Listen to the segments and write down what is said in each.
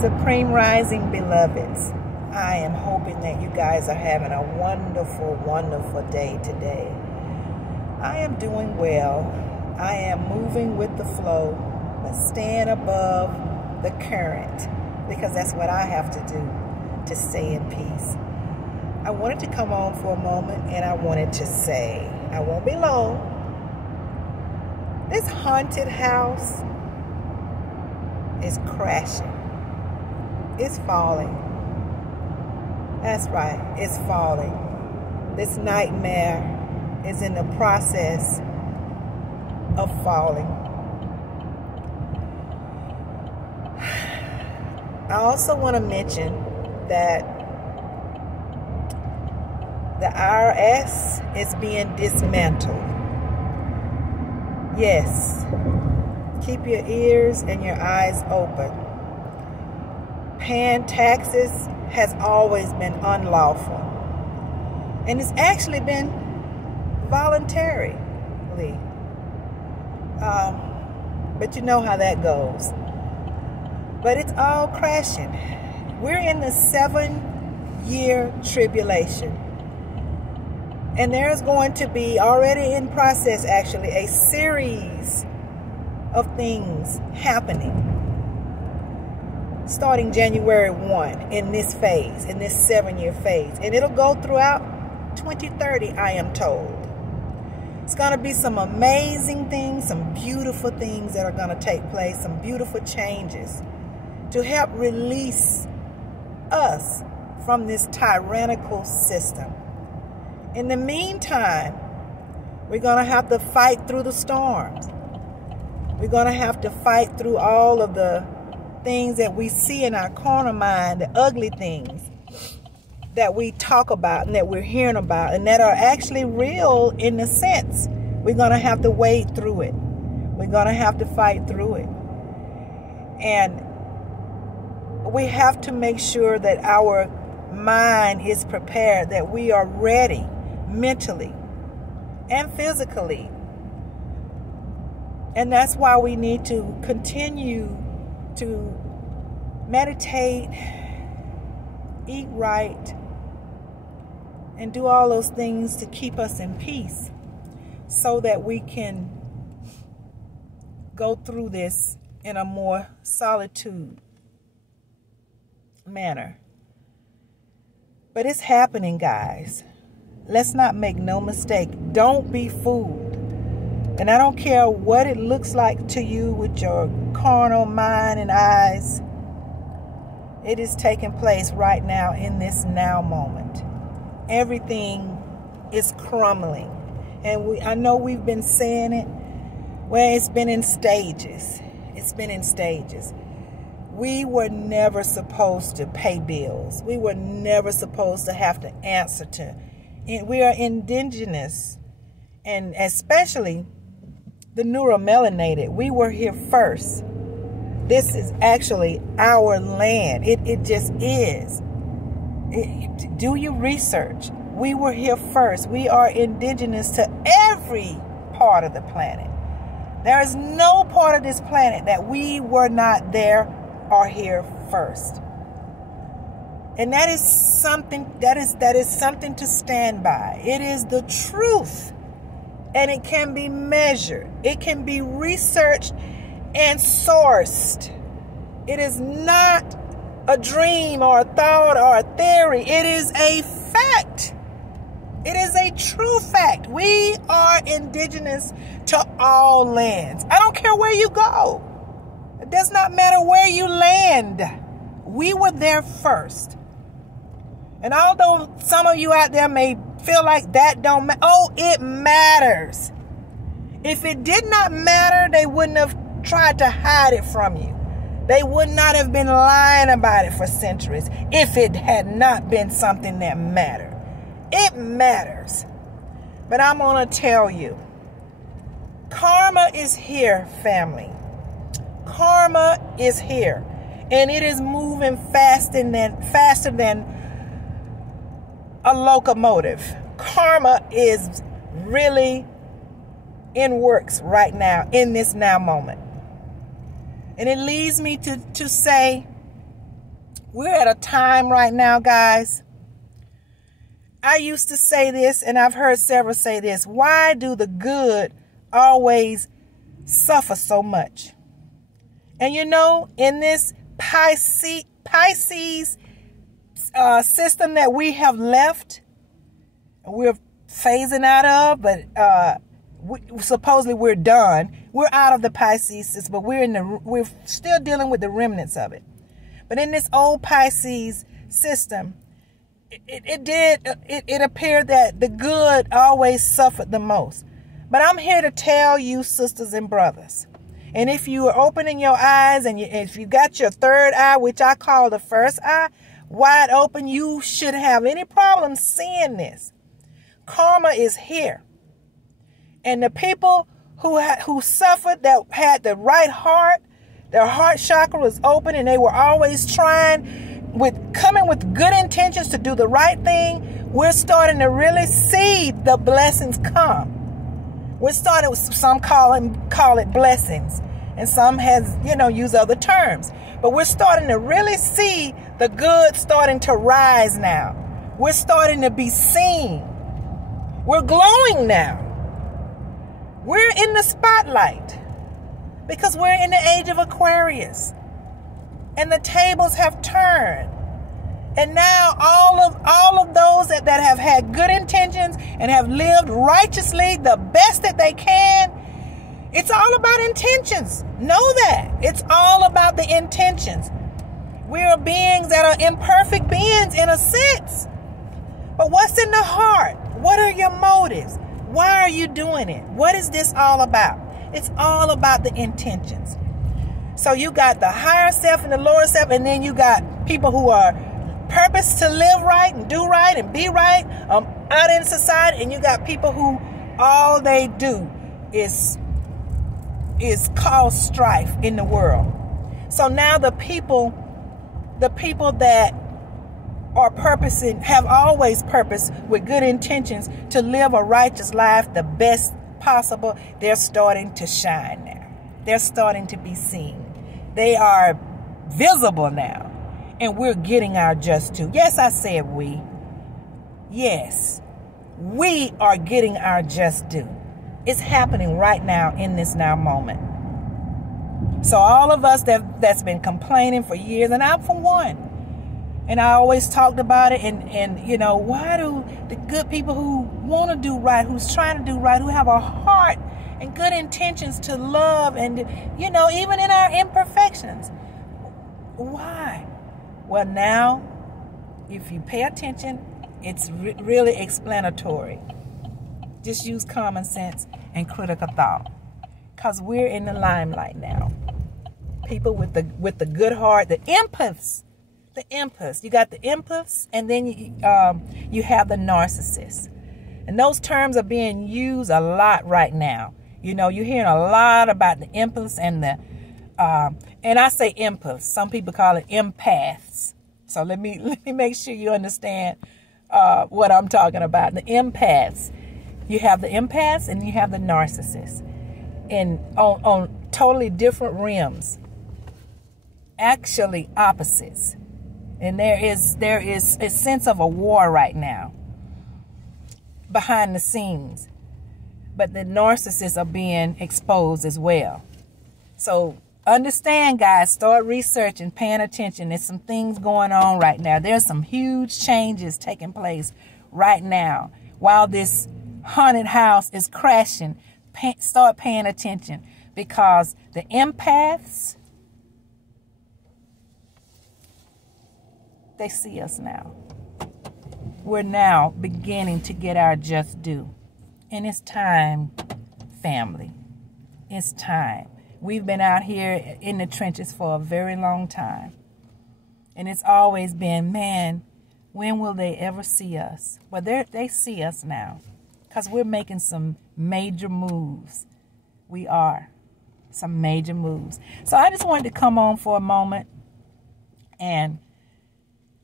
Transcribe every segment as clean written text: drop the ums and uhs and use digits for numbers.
Supreme Rising beloveds, I am hoping that you guys are having a wonderful, wonderful day today. I am doing well. I am moving with the flow, but staying above the current, because that's what I have to do to stay in peace. I wanted to come on for a moment and I wanted to say, I won't be long. This haunted house is crashing. It's falling. That's right, it's falling. This nightmare is in the process of falling. I also want to mention that the IRS is being dismantled. Yes, keep your ears and your eyes open. Paying taxes has always been unlawful. And it's actually been voluntarily. But you know how that goes. But it's all crashing. We're in the 7-year tribulation. And there's going to be, already in process actually, a series of things happening starting January 1 in this phase, in this 7-year phase. And it'll go throughout 2030, I am told. It's going to be some amazing things, some beautiful things that are going to take place, some beautiful changes to help release us from this tyrannical system. In the meantime, we're going to have to fight through the storms. We're going to have to fight through all of the things that we see in our corner mind, the ugly things that we talk about and that we're hearing about and that are actually real in a sense. We're going to have to wade through it. We're going to have to fight through it. And we have to make sure that our mind is prepared, that we are ready mentally and physically. And that's why we need to continue to meditate, eat right, and do all those things to keep us in peace so that we can go through this in a more solitude manner. But it's happening, guys. Let's not make no mistake. Don't be fooled. And I don't care what it looks like to you with your carnal mind and eyes. It is taking place right now in this now moment. Everything is crumbling. And I know we've been saying it. Well, it's been in stages. It's been in stages. We were never supposed to pay bills. We were never supposed to have to answer to. We are indigenous, and especially the neuromelanated. We were here first. This is actually our land. It just is. Do your research. We were here first. We are indigenous to every part of the planet. There is no part of this planet that we were not there or here first. And that is something that is something to stand by. It is the truth. And it can be measured. It can be researched and sourced. It is not a dream or a thought or a theory. It is a fact. It is a true fact. We are indigenous to all lands. I don't care where you go. It does not matter where you land. We were there first. And although some of you out there may feel like that don't matter, oh, it matters. If it did not matter, they wouldn't have tried to hide it from you. They would not have been lying about it for centuries if it had not been something that mattered. It matters. But I'm going to tell you, karma is here, family. Karma is here. And it is moving faster than a locomotive. Karma is really in works right now, in this now moment. And it leads me to say, We're at a time right now, guys. I used to say this, and I've heard several say this. Why do the good always suffer so much? And you know, in this Pisces system that we have left, we're phasing out of, but supposedly we're done. We're out of the Pisces system, but we're still dealing with the remnants of it. But in this old Pisces system, it appeared that the good always suffered the most. But I'm here to tell you, sisters and brothers, and if you are opening your eyes and if you got your third eye, which I call the first eye, wide open, you shouldn't have any problem seeing this. Karma is here. And the people who suffered, that had the right heart, their heart chakra was open, and they were always coming with good intentions to do the right thing, we're starting to really see the blessings come. We're starting with some call it blessings, and some use other terms. But we're starting to really see the good starting to rise now. We're starting to be seen. We're glowing now. We're in the spotlight because we're in the age of Aquarius, and the tables have turned. And now all of those that have had good intentions and have lived righteously the best that they can, it's all about intentions. Know that. It's all about the intentions. We are beings that are imperfect beings in a sense. But what's in the heart? What are your motives? Why are you doing it? What is this all about? It's all about the intentions. So you got the higher self and the lower self, and then you got people who are purpose to live right and do right and be right out in society, and you got people who all they do is cause strife in the world. So now the people that are purposing, have always purposed with good intentions to live a righteous life the best possible, they're starting to shine now. They're starting to be seen. They are visible now. And we're getting our just due. Yes, I said we. Yes, we are getting our just due. It's happening right now in this now moment. So all of us that's been complaining for years, and I'm for one, and I always talked about it, and why do the good people who want to do right, who's trying to do right, who have a heart and good intentions to love, and even in our imperfections, why? Well, now, if you pay attention, it's really explanatory. Just use common sense and critical thought, because we're in the limelight now. People with the good heart, the empaths. You got the empaths, and then you have the narcissists. And those terms are being used a lot right now. You're hearing a lot about the empaths and the and I say empaths. Some people call it empaths. So let me make sure you understand what I'm talking about. The empaths. You have the empaths and you have the narcissists, and on totally different rims. Actually opposites. And there is a sense of a war right now behind the scenes. But the narcissists are being exposed as well. So understand, guys, start researching, paying attention. There's some things going on right now. There's some huge changes taking place right now. While this haunted house is crashing, start paying attention, because the empaths, they see us now. We're now beginning to get our just due. And it's time, family. It's time. We've been out here in the trenches for a very long time. And it's always been, man, when will they ever see us? Well, they see us now, because we're making some major moves. We are. Some major moves. So I just wanted to come on for a moment and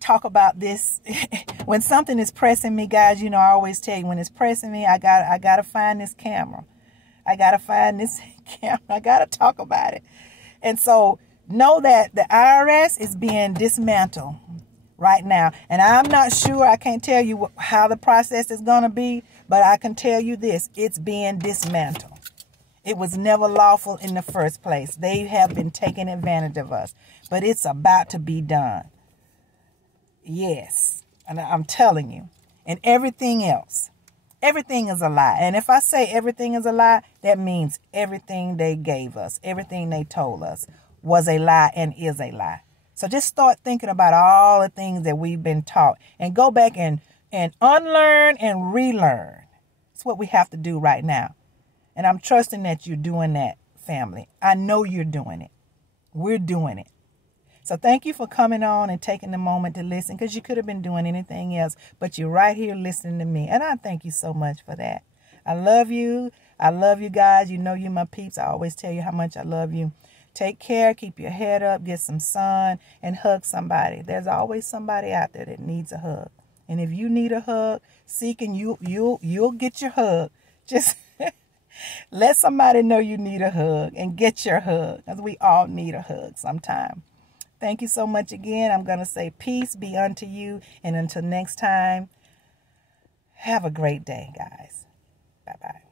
talk about this. When something is pressing me, guys, I always tell you, when it's pressing me, I gotta find this camera. I gotta find this camera. I gotta talk about it. And so know that the IRS is being dismantled right now. And I'm not sure, I can't tell you how the process is going to be, but I can tell you this, it's being dismantled. It was never lawful in the first place. They have been taking advantage of us, but it's about to be done. Yes, and I'm telling you, and everything else, everything is a lie. And if I say everything is a lie, that means everything they gave us, everything they told us was a lie and is a lie. So just start thinking about all the things that we've been taught and go back and unlearn and relearn. That's what we have to do right now. And I'm trusting that you're doing that, family. I know you're doing it. We're doing it. So thank you for coming on and taking the moment to listen, because you could have been doing anything else, but you're right here listening to me. And I thank you so much for that. I love you. I love you guys. You know you're my peeps. I always tell you how much I love you. Take care. Keep your head up. Get some sun and hug somebody. There's always somebody out there that needs a hug. And if you need a hug, seek and you'll get your hug. Just let somebody know you need a hug and get your hug, because we all need a hug sometime. Thank you so much again. I'm going to say peace be unto you. And until next time, have a great day, guys. Bye-bye.